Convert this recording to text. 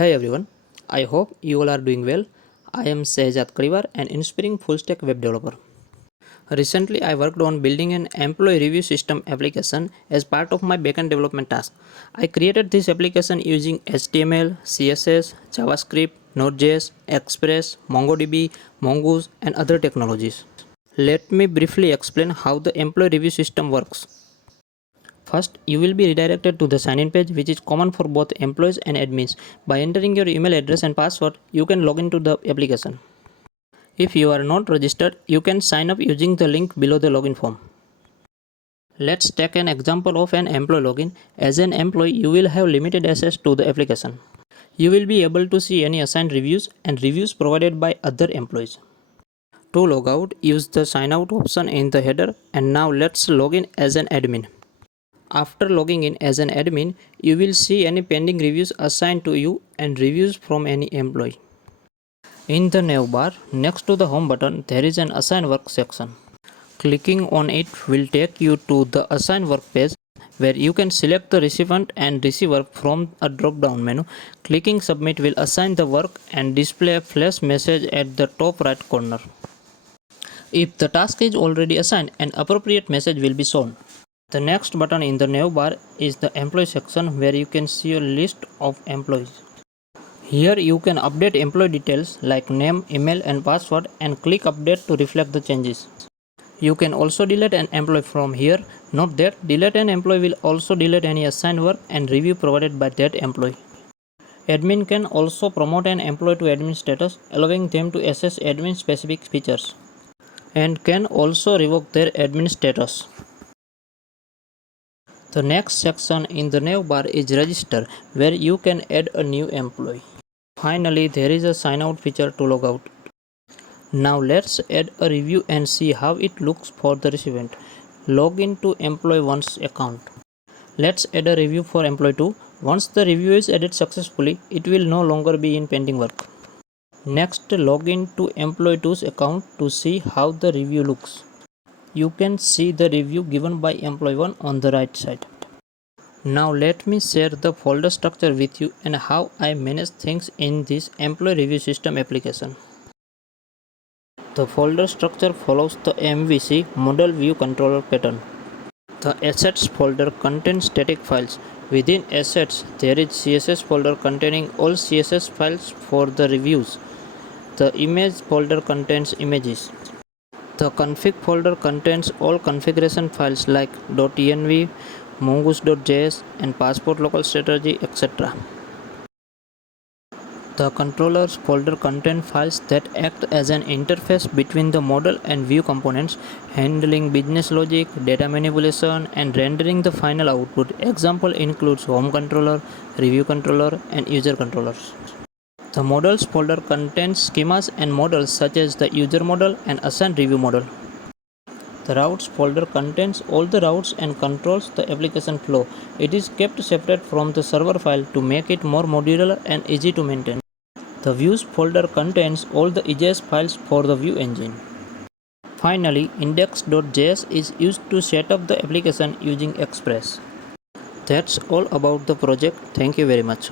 Hey everyone, I hope you all are doing well. I am Sahejad, Kadivar, an inspiring full stack web developer. Recently, I worked on building an employee review system application as part of my backend development task. I created this application using HTML, CSS, JavaScript, Node.js, Express, MongoDB, Mongoose, and other technologies. Let me briefly explain how the employee review system works. First, you will be redirected to the sign-in page, which is common for both employees and admins. By entering your email address and password, you can log into the application. If you are not registered, you can sign up using the link below the login form. Let's take an example of an employee login. As an employee, you will have limited access to the application. You will be able to see any assigned reviews and reviews provided by other employees. To log out, use the sign out option in the header, and now let's log in as an admin. After logging in as an admin, you will see any pending reviews assigned to you and reviews from any employee. In the nav bar, next to the home button, there is an assign work section. Clicking on it will take you to the assign work page where you can select the recipient and receiver from a drop-down menu. Clicking submit will assign the work and display a flash message at the top right corner. If the task is already assigned, an appropriate message will be shown. The next button in the nav bar is the employee section where you can see a list of employees. Here you can update employee details like name, email and password and click update to reflect the changes. You can also delete an employee from here. Note that delete an employee will also delete any assigned work and review provided by that employee. Admin can also promote an employee to admin status, allowing them to access admin specific features, and can also revoke their admin status. The next section in the nav bar is register, where you can add a new employee. Finally, there is a sign out feature to log out. Now let's add a review and see how it looks for the recipient. Log into employee 1's account. Let's add a review for employee 2. Once the review is added successfully, it will no longer be in pending work. Next, log into employee 2's account to see how the review looks. You can see the review given by employee 1 on the right side. Now let me share the folder structure with you and how I manage things in this employee review system application. The folder structure follows the MVC model view controller pattern. The assets folder contains static files. Within assets, there is CSS folder containing all CSS files for the reviews. The image folder contains images. The config folder contains all configuration files like .env, Mongoose.js and passport local strategy, etc. The controllers folder contains files that act as an interface between the model and view components, handling business logic, data manipulation, and rendering the final output. Example includes home controller, review controller, and user controllers. The models folder contains schemas and models such as the user model and assign review model. The routes folder contains all the routes and controls the application flow. It is kept separate from the server file to make it more modular and easy to maintain. The views folder contains all the EJS files for the view engine. Finally, index.js is used to set up the application using Express. That's all about the project. Thank you very much.